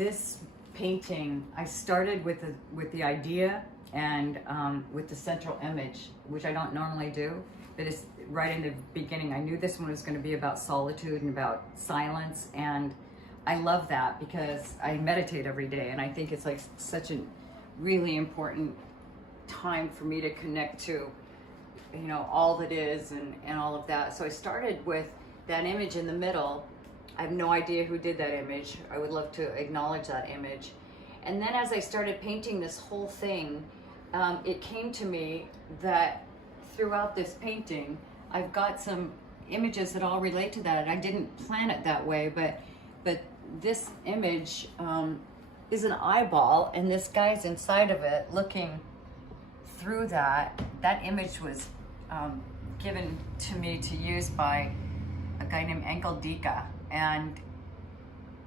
this painting, I started with the idea and with the central image, which I don't normally do, but it's right in the beginning. I knew this one was going to be about solitude and about silence, and I love that because I meditate every day, and I think it's like such a really important time for me to connect to, you know, all that is and all of that. So I started with that image in the middle. I have no idea who did that image. I would love to acknowledge that image. And then as I started painting this whole thing, it came to me that throughout this painting, I've got some images that all relate to that. I didn't plan it that way, but this image is an eyeball, and this guy's inside of it looking through that. That image was given to me to use by a guy named emboldened. And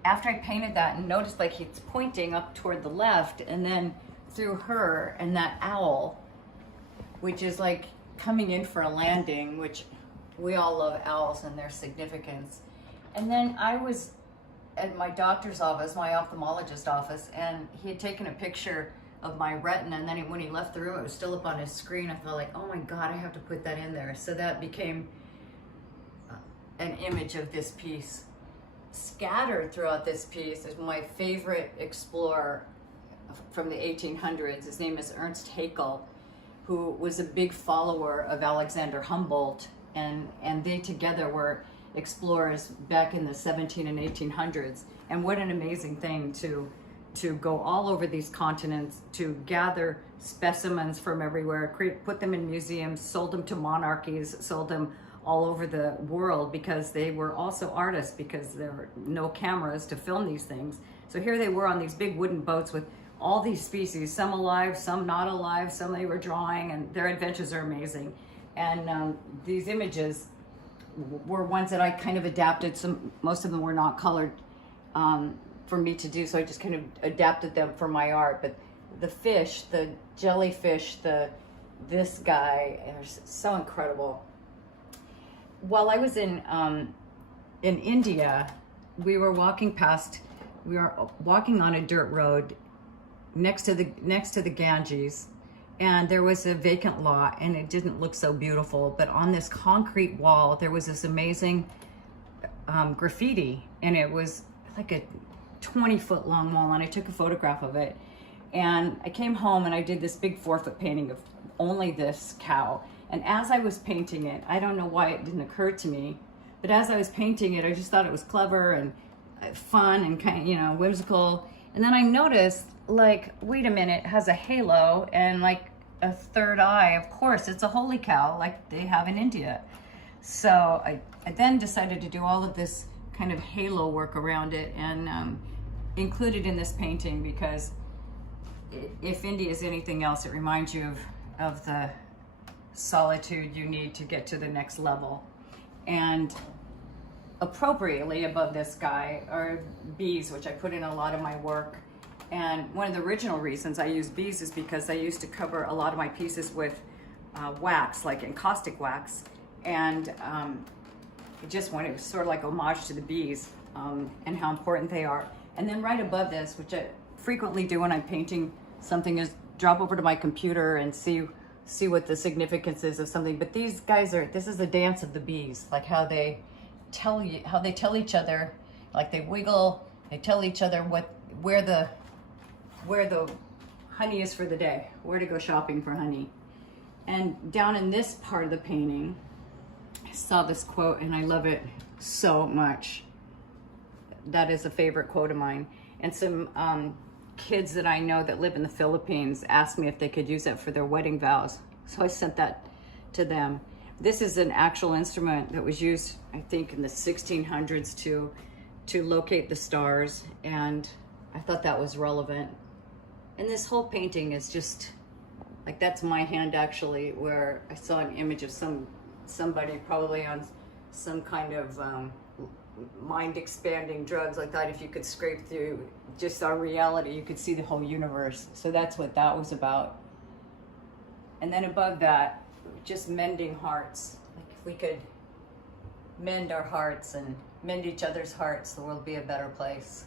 after I painted that and noticed like it's pointing up toward the left, and then through her and that owl, which is like coming in for a landing, which we all love owls and their significance. And then I was at my doctor's office, my ophthalmologist office, and he had taken a picture of my retina, and then when he left the room, it was still up on his screen. I felt like, oh my God, I have to put that in there. So that became an image of this piece. Scattered throughout this piece is my favorite explorer from the 1800s. His name is Ernst Haeckel, who was a big follower of Alexander Humboldt, and they together were explorers back in the 17 and 1800s. And what an amazing thing to go all over these continents, to gather specimens from everywhere, put them in museums, sold them to monarchies, sold them all over the world, because they were also artists, because there were no cameras to film these things. So here they were on these big wooden boats with all these species, some alive, some not alive, some they were drawing, and their adventures are amazing. And these images were ones that I kind of adapted. Most of them were not colored for me to do, so I just kind of adapted them for my art. But the fish, the jellyfish, this guy, are so incredible. While I was in India, we were walking on a dirt road next to the Ganges, and there was a vacant lot, and it didn't look so beautiful, but on this concrete wall there was this amazing graffiti, and it was like a 20-foot long wall, and I took a photograph of it. And I came home and I did this big 4-foot painting of only this cow. And as I was painting it, I don't know why it didn't occur to me, but as I was painting it, I just thought it was clever and fun and kind of, you know, whimsical. And then I noticed, like, wait a minute, it has a halo and like a third eye. Of course, it's a holy cow like they have in India. So I then decided to do all of this kind of halo work around it and include it in this painting, because if India is anything else, it reminds you of the solitude you need to get to the next level. And appropriately above this guy are bees, which I put in a lot of my work. And one of the original reasons I use bees is because I used to cover a lot of my pieces with wax, like encaustic wax. And it was sort of like homage to the bees and how important they are. And then right above this, which I frequently do when I'm painting something, is drop over to my computer and see what the significance is of something. But these guys this is the dance of the bees, like how they tell each other, like they wiggle, they tell each other where the honey is for the day, where to go shopping for honey. And down in this part of the painting, I saw this quote and I love it so much. That is a favorite quote of mine. And some kids that I know that live in the Philippines asked me if they could use it for their wedding vows. So I sent that to them. This is an actual instrument that was used, I think, in the 1600s to locate the stars, and I thought that was relevant. And this whole painting is just, like, that's my hand actually, where I saw an image of somebody probably on some kind of mind-expanding drugs, like that. If you could scrape through just our reality, you could see the whole universe. So that's what that was about. And then above that, just mending hearts. Like, if we could mend our hearts and mend each other's hearts, the world would be a better place.